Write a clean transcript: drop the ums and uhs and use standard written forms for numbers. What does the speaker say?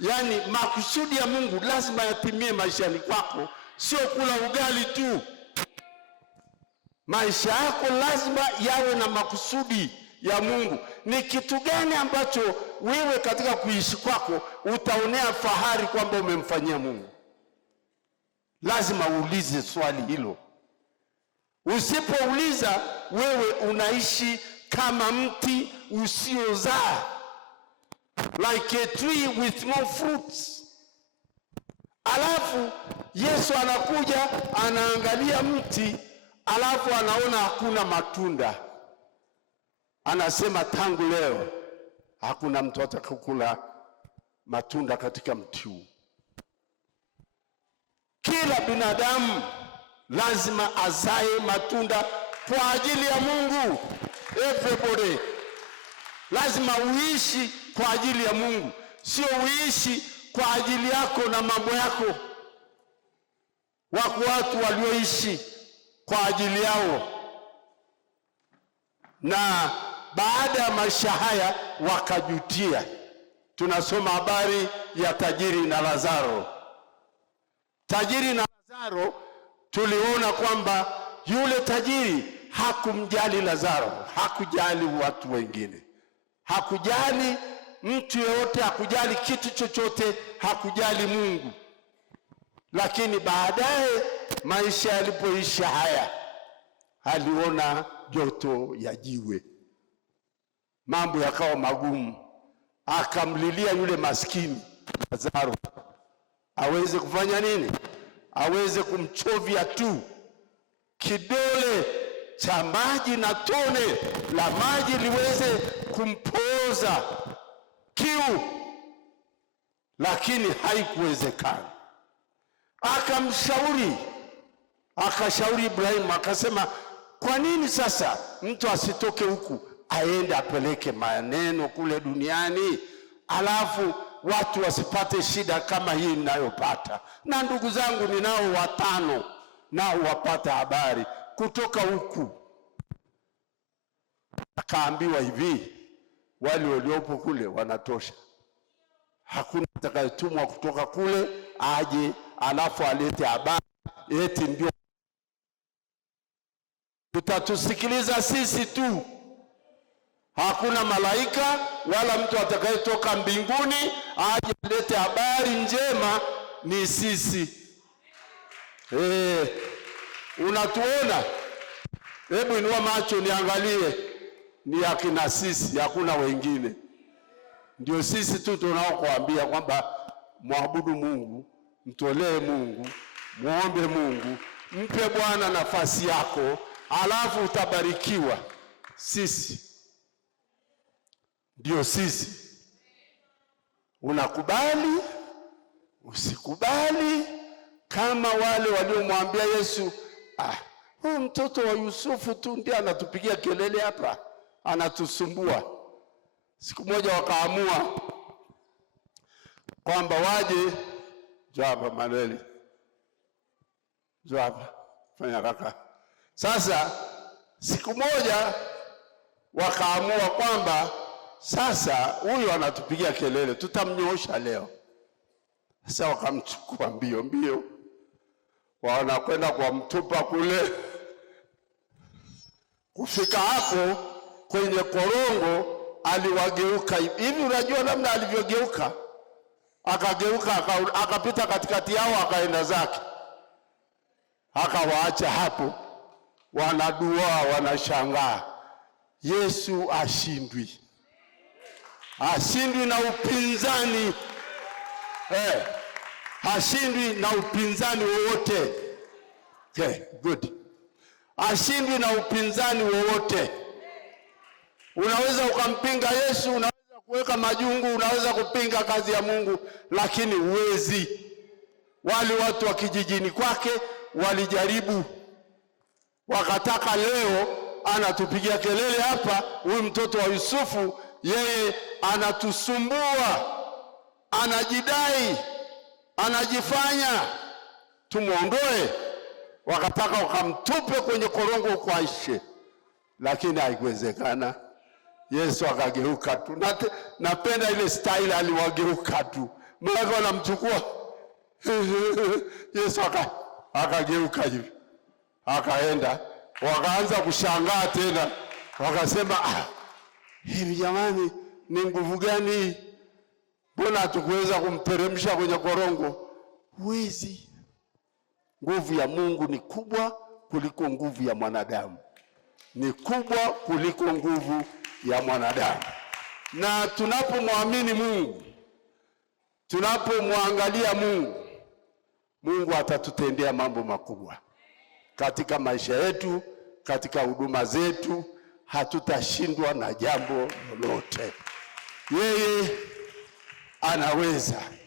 Yani makusudi ya Mungu lazima yatimie maishani kwako, sio kula ugali tu. Maisha yako lazima yawe na makusudi ya Mungu. Ni kitu gani ambacho wewe katika kuishi kwako utaonea fahari kwamba umemfanyia Mungu? Lazima uulize swali hilo. Usipouliza, wewe unaishi kama mti usiozaa, like a tree with no fruits. Alafu Yesu anakuja, anaangalia mti, alafu anaona hakuna matunda. Anasema tangu leo hakuna mtu atakayekula matunda katika mti huu. Kila binadamu lazima azae matunda kwa ajili ya Mungu. Everybody lazima uishi kwa ajili ya Mungu, sio uishi kwa ajili yako na mambo yako. Wako watu walioishi kwa ajili yao, na baada ya maisha haya wakajutia. Tunasoma habari ya tajiri na Lazaro. Tajiri na Lazaro, tuliona kwamba yule tajiri hakumjali Lazaro, hakujali watu wengine, hakujali mtu yeyote, hakujali kitu chochote, hakujali Mungu. Lakini baadaye maisha yalipoisha haya, aliona joto ya jiwe, mambo yakawa magumu. Akamlilia yule maskini Lazaro aweze kufanya nini? Aweze kumchovya tu kidole cha maji na tone la maji liweze kumpoza kiu, lakini haikuwezekana. Akashauri Ibrahimu, akasema, kwa nini sasa mtu asitoke huku aende apeleke maneno kule duniani, alafu watu wasipate shida kama hii ninayopata? Na ndugu zangu ninao 5 nao wapata habari kutoka huku. Akaambiwa hivi, wale waliopo kule wanatosha, hakuna atakayetumwa kutoka kule aje alafu alete habari eti ndio tutatusikiliza sisi tu. Hakuna malaika wala mtu atakayetoka mbinguni aje alete habari njema, ni sisi. Unatuona? Hebu inua macho niangalie, ni akina sisi, hakuna wengine. Ndio sisi tu tunaokuambia kwamba muabudu Mungu, mtolee Mungu, muombe Mungu, mpe Bwana nafasi yako, alafu utabarikiwa. Sisi ndio sisi. Unakubali usikubali, kama wale waliomwambia Yesu, huyu mtoto wa Yusufu tu ndiye anatupigia kelele hapa, anatusumbua. Siku moja wakaamua kwamba waje, Jaba Maleli, Jaba fanya kaka. Sasa siku moja wakaamua kwamba sasa huyu anatupigia kelele, tutamnyoosha leo. Sasa wakamchukua mbio mbio, wanakwenda kwa mtupa kule. Kufika hapo kwenye korongo, aliwageuka hivi. Unajua namna alivyogeuka? Akageuka, akapita katikati yao, akaenda zake, akawaacha hapo. Wanadua, wanashangaa. Yesu ashindwi na upinzani. Hashindwi na upinzani wowote. Good. Hashindwi na upinzani wowote. Unaweza ukampinga Yesu, unaweza kuweka majungu, unaweza kupinga kazi ya Mungu, lakini huwezi. Wale watu wa kijijini kwake walijaribu, wakataka leo anatupigia kelele hapa, huyu mtoto wa Yusufu, yeye anatusumbua, anajidai, anajifanya, tumuondoe. Wakataka wakamtupe kwenye korongo kwa aishe, lakini haikuwezekana. Yesu akageuka tu. Napenda ile style, aliwageuka tu, malaika wanamchukua. Yesu akageuka hivi, akaenda. Wakaanza kushangaa tena, wakasema hivi jamani, ni nguvu gani? Mbona hatukuweza kumteremsha kwenye korongo? Wizi. Nguvu ya Mungu ni kubwa kuliko nguvu ya mwanadamu, ni kubwa kuliko nguvu ya mwanadamu. Na tunapomwamini Mungu, tunapomwangalia Mungu, Mungu atatutendea mambo makubwa katika maisha yetu, katika huduma zetu. Hatutashindwa na jambo lolote. Yeye anaweza.